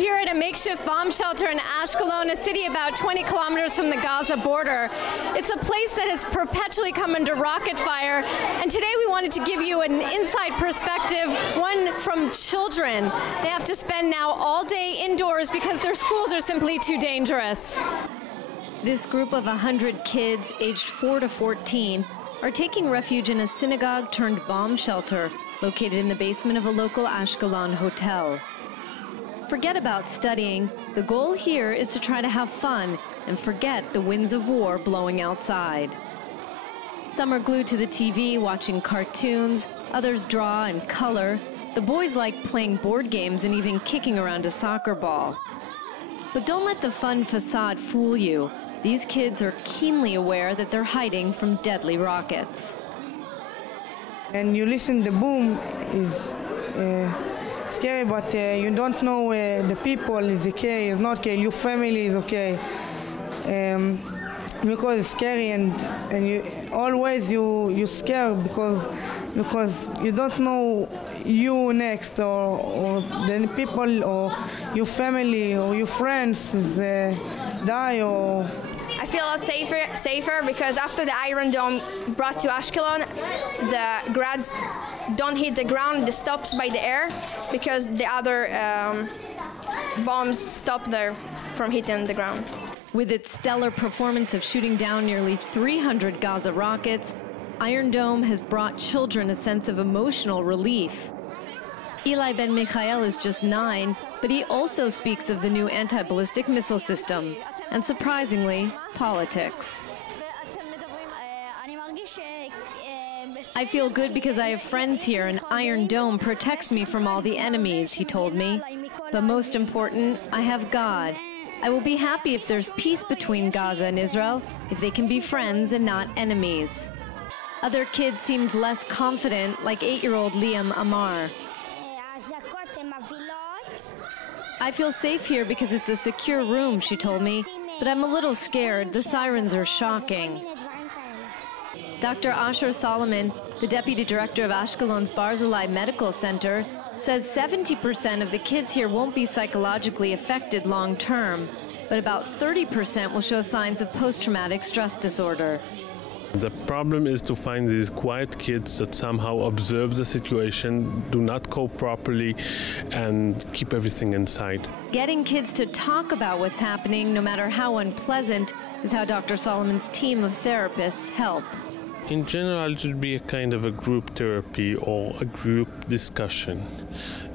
here at a makeshift bomb shelter in Ashkelon, a city about 20 kilometers from the Gaza border. It's a place that has perpetually come under rocket fire, and today we wanted to give you an inside perspective, one from children. They have to spend now all day indoors because their schools are simply too dangerous. This group of 100 kids aged 4 to 14 are taking refuge in a synagogue turned bomb shelter located in the basement of a local Ashkelon hotel. Forget about studying. The goal here is to try to have fun and forget the winds of war blowing outside. Some are glued to the TV watching cartoons, others draw and color. The boys like playing board games and even kicking around a soccer ball. But don't let the fun facade fool you. These kids are keenly aware that they're hiding from deadly rockets. And you listen, the boom is scary, but you don't know the people is okay, is not okay, your family is okay. Because it's scary, and you always you scared because you don't know you next or the people or your family or your friends is die or. I feel a lot safer because after the Iron Dome brought to Ashkelon, the grads don't hit the ground, it stops by the air because the other bombs stop there from hitting the ground. With its stellar performance of shooting down nearly 300 Gaza rockets, Iron Dome has brought children a sense of emotional relief. Eli Ben Michael is just 9, but he also speaks of the new anti-ballistic missile system, and surprisingly, politics. I feel good because I have friends here and Iron Dome protects me from all the enemies, he told me. But most important, I have God. I will be happy if there's peace between Gaza and Israel, if they can be friends and not enemies. Other kids seemed less confident, like 8-year-old Liam Amar. I feel safe here because it's a secure room, she told me, but I'm a little scared. The sirens are shocking. Dr. Asher Solomon, the deputy director of Ashkelon's Barzilai Medical Center, says 70% of the kids here won't be psychologically affected long term, but about 30% will show signs of post-traumatic stress disorder. The problem is to find these quiet kids that somehow observe the situation, do not cope properly, and keep everything inside. Getting kids to talk about what's happening, no matter how unpleasant, is how Dr. Solomon's team of therapists help. In general, it should be a kind of a group therapy or a group discussion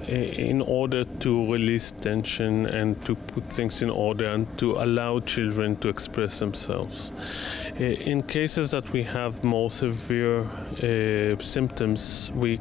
in order to release tension and to put things in order and to allow children to express themselves. In cases that we have more severe symptoms, we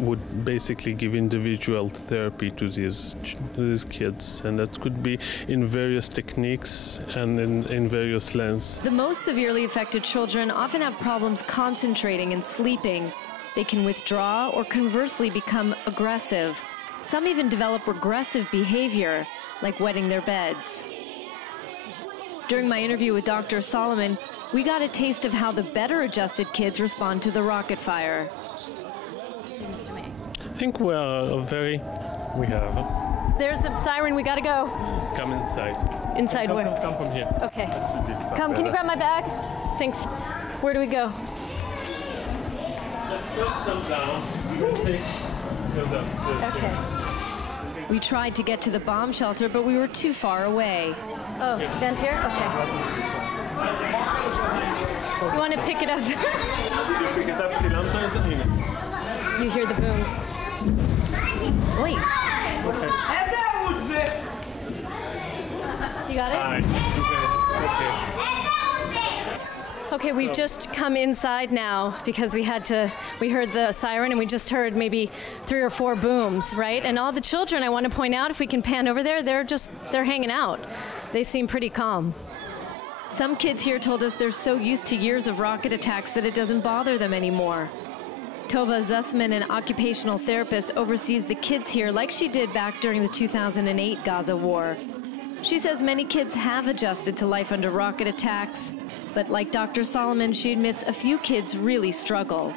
would basically give individual therapy to these kids, and that could be in various techniques and in various lengths. The most severely affected children often have problems concentrating and sleeping. They can withdraw or conversely become aggressive. Some even develop regressive behavior, like wetting their beds. During my interview with Dr. Solomon, we got a taste of how the better adjusted kids respond to the rocket fire. I think we have. There's a siren, we gotta go. Come inside. Inside come, where? Come from here. Okay. Come, can you grab my bag? Thanks. Where do we go? Just first come down. Go downstairs. Okay. We tried to get to the bomb shelter, but we were too far away. Oh, stand here? Okay. You want to pick it up? You hear the booms. Wait. Okay. You got it? Okay, we've just come inside now because we heard the siren and we just heard maybe 3 or 4 booms, right? And all the children, I want to point out, if we can pan over there, they're hanging out. They seem pretty calm. Some kids here told us they're so used to years of rocket attacks that it doesn't bother them anymore. Tova Zussman, an occupational therapist, oversees the kids here like she did back during the 2008 Gaza war. She says many kids have adjusted to life under rocket attacks, but like Dr. Solomon, she admits a few kids really struggle.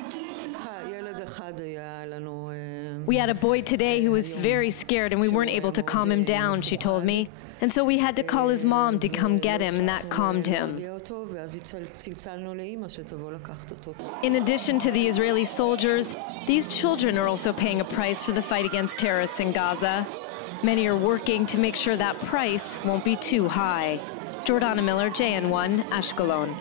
We had a boy today who was very scared and we weren't able to calm him down, she told me. And so we had to call his mom to come get him, and that calmed him. In addition to the Israeli soldiers, these children are also paying a price for the fight against terrorists in Gaza. Many are working to make sure that price won't be too high. Jordana Miller, JN1, Ashkelon.